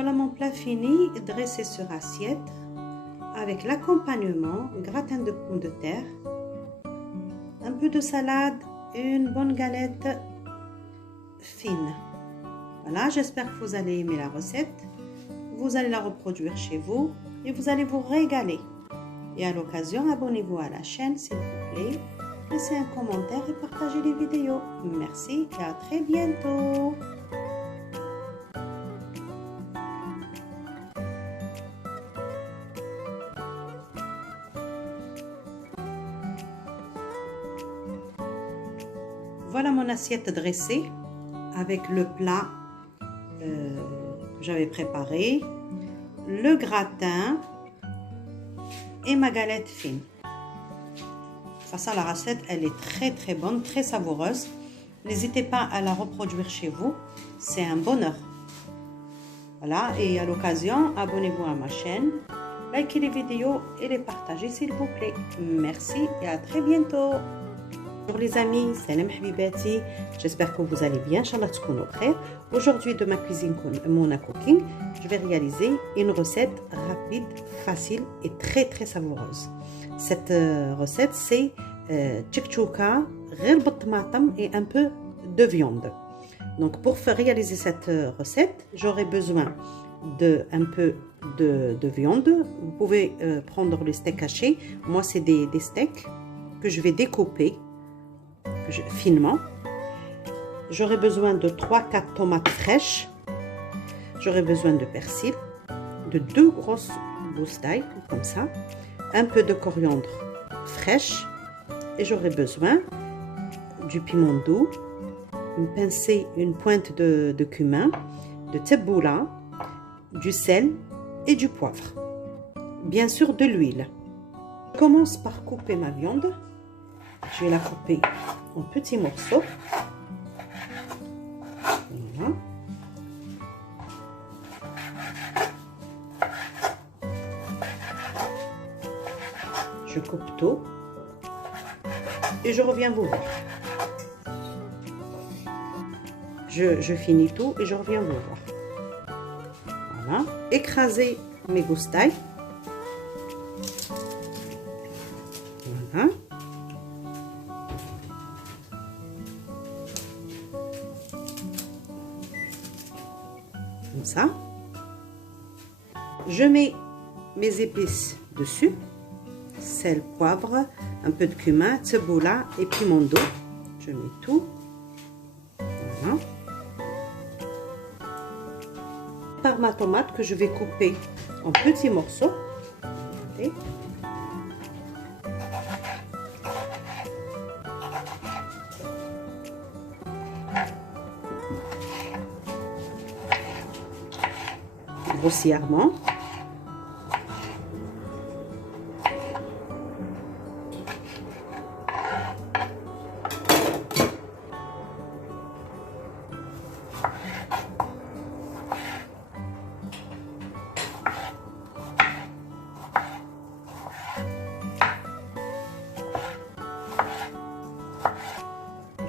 Voilà mon plat fini, dressé sur assiette, avec l'accompagnement, gratin de pommes de terre, un peu de salade, une bonne galette fine. Voilà, j'espère que vous allez aimer la recette. Vous allez la reproduire chez vous et vous allez vous régaler. Et à l'occasion, abonnez-vous à la chaîne s'il vous plaît. Laissez un commentaire et partagez les vidéos. Merci et à très bientôt. Voilà mon assiette dressée avec le plat que j'avais préparé, le gratin et ma galette fine. Ça, la recette, elle est très bonne, très savoureuse. N'hésitez pas à la reproduire chez vous, c'est un bonheur. Voilà, et à l'occasion, abonnez-vous à ma chaîne, likez les vidéos et les partagez s'il vous plaît. Merci et à très bientôt. Bonjour les amis, salam habibati, j'espère que vous allez bien, Inch'Allah tkounu khair. Aujourd'hui de ma cuisine Mona Cooking, je vais réaliser une recette rapide, facile et très savoureuse. Cette recette c'est tchikchouka, ghir b'tamatam et un peu de viande. Donc pour réaliser cette recette, j'aurai besoin un peu de viande. Vous pouvez prendre les steaks hachés. Moi c'est des steaks que je vais découper finement. J'aurai besoin de 3-4 tomates fraîches. J'aurai besoin de persil, de 2 grosses gousses d'ail comme ça, un peu de coriandre fraîche et j'aurai besoin du piment doux, une pincée, une pointe de cumin, de teboula, du sel et du poivre. Bien sûr de l'huile. Je commence par couper ma viande. Je vais la couper en petits morceaux. Voilà. Je coupe tout et je reviens vous voir. Je finis tout et je reviens vous voir. Voilà. Écraser mes gousses d'ail. Voilà. Comme ça. Je mets mes épices dessus. Sel, poivre, un peu de cumin, teboula et piment doux. Je mets tout. Voilà. Par ma tomate que je vais couper en petits morceaux. Regardez. Grossièrement.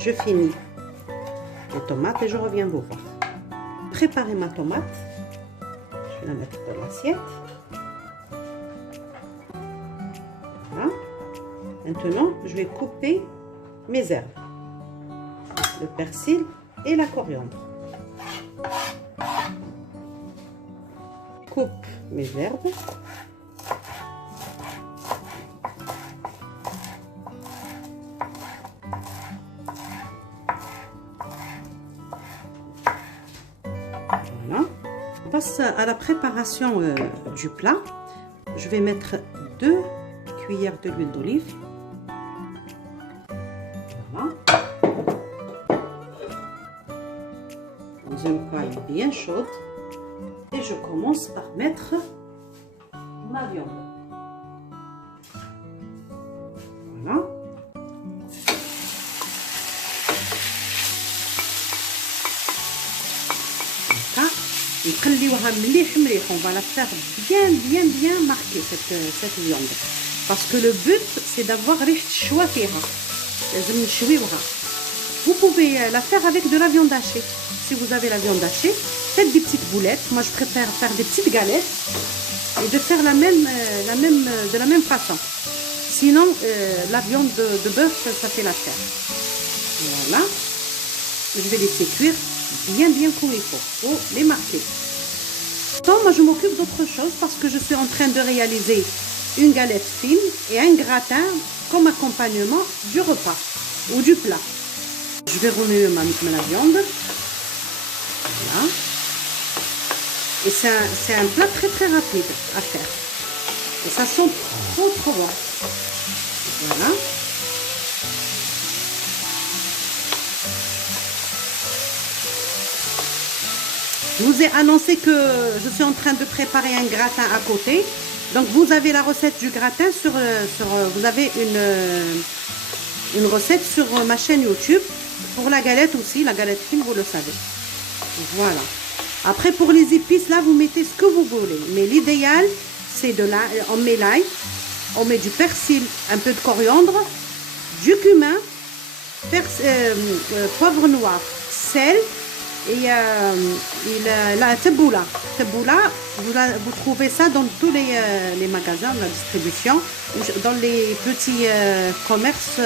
Je finis les tomates et je reviens vous voir. Préparer ma tomate. Je vais la mettre dans l'assiette. Voilà. Maintenant, je vais couper mes herbes. Le persil et la coriandre. Coupe mes herbes. Voilà. On passe à la préparation du plat. Je vais mettre 2 cuillères de l'huile d'olive. Voilà. Dans une poêle bien chaude. Et je commence par mettre ma viande. Voilà. On va la faire bien marquer cette viande parce que le but c'est d'avoir ريحة الشوا فيها. لازم نشويوها Vous pouvez la faire avec de la viande hachée. Si vous avez la viande hachée, faites des petites boulettes. Moi, je préfère faire des petites galettes et de faire de la même façon. Sinon, la viande de bœuf, ça fait l'affaire. Voilà. Je vais laisser cuire bien comme il faut les marquer. Donc, moi, je m'occupe d'autre chose parce que je suis en train de réaliser une galette fine et un gratin comme accompagnement du repas ou du plat. Je vais remuer la viande. Voilà. Et c'est un plat très rapide à faire. Et ça sent trop bon. Voilà. Je vous ai annoncé que je suis en train de préparer un gratin à côté. Donc vous avez la recette du gratin vous avez une recette sur ma chaîne YouTube. Pour la galette aussi, la galette fine, vous le savez. Voilà. Après pour les épices, là vous mettez ce que vous voulez. Mais l'idéal, c'est on met l'ail, on met du persil, un peu de coriandre, du cumin, poivre noir, sel. Et la teboula. Vous trouvez ça dans tous les magasins de la distribution, dans les petits commerces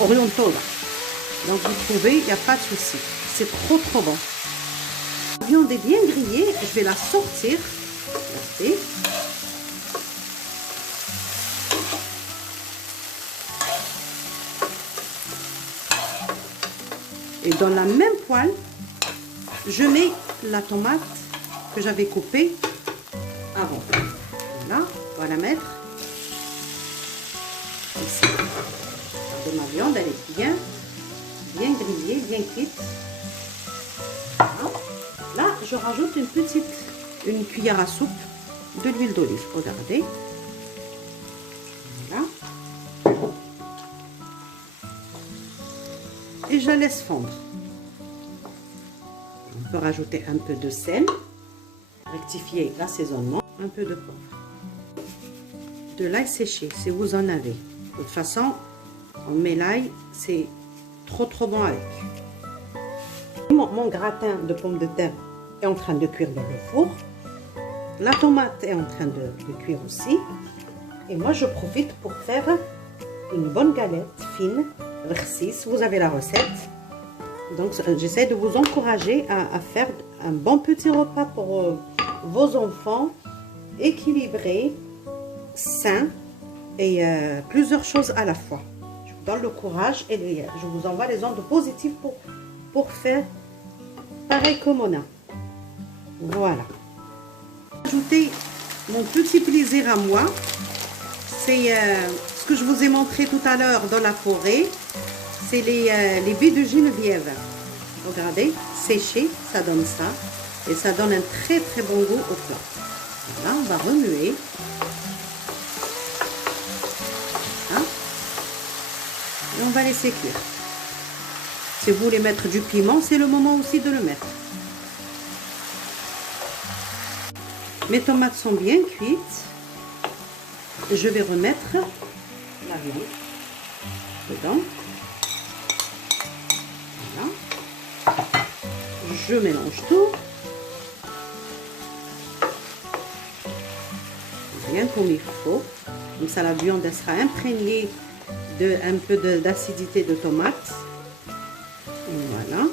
orientaux. Là. Donc vous trouvez, il n'y a pas de souci. C'est trop bon. La viande est bien grillée. Je vais la sortir. Regardez. Et dans la même poêle, je mets la tomate que j'avais coupée avant. Voilà, on va la mettre ici. Regardez, ma viande, elle est bien grillée, bien cuite. Voilà. Là, je rajoute une cuillère à soupe de l'huile d'olive. Regardez. Voilà. Et je la laisse fondre. On peut rajouter un peu de sel, rectifier l'assaisonnement, un peu de poivre, de l'ail séché si vous en avez. De toute façon, on met l'ail, c'est trop bon avec. Mon gratin de pommes de terre est en train de cuire dans le four. La tomate est en train de cuire aussi. Et moi, je profite pour faire une bonne galette fine. Si vous avez la recette, donc j'essaie de vous encourager à faire un bon petit repas pour vos enfants, équilibré, sain et plusieurs choses à la fois. Je vous donne le courage et je vous envoie les ondes positives pour faire pareil que Mona. Voilà. Ajouter mon petit plaisir à moi, c'est ce que je vous ai montré tout à l'heure dans la forêt. C'est les baies de Geneviève. Regardez, séchées, ça donne ça. Et ça donne un très bon goût au plat. Voilà, on va remuer. Hein? Et on va laisser cuire. Si vous voulez mettre du piment, c'est le moment aussi de le mettre. Mes tomates sont bien cuites. Je vais remettre la viande dedans. Voilà. Je mélange tout. Bien comme il faut. Comme ça, la viande elle sera imprégnée de un peu d'acidité de tomate. Et voilà.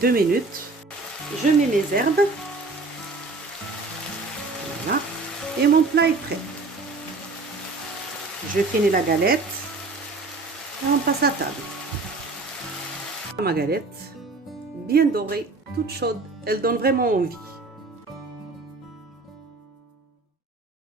2 minutes. Je mets mes herbes. Voilà. Et mon plat est prêt. Je finis la galette. Et on passe à table. Ma galette, bien dorée, toute chaude. Elle donne vraiment envie.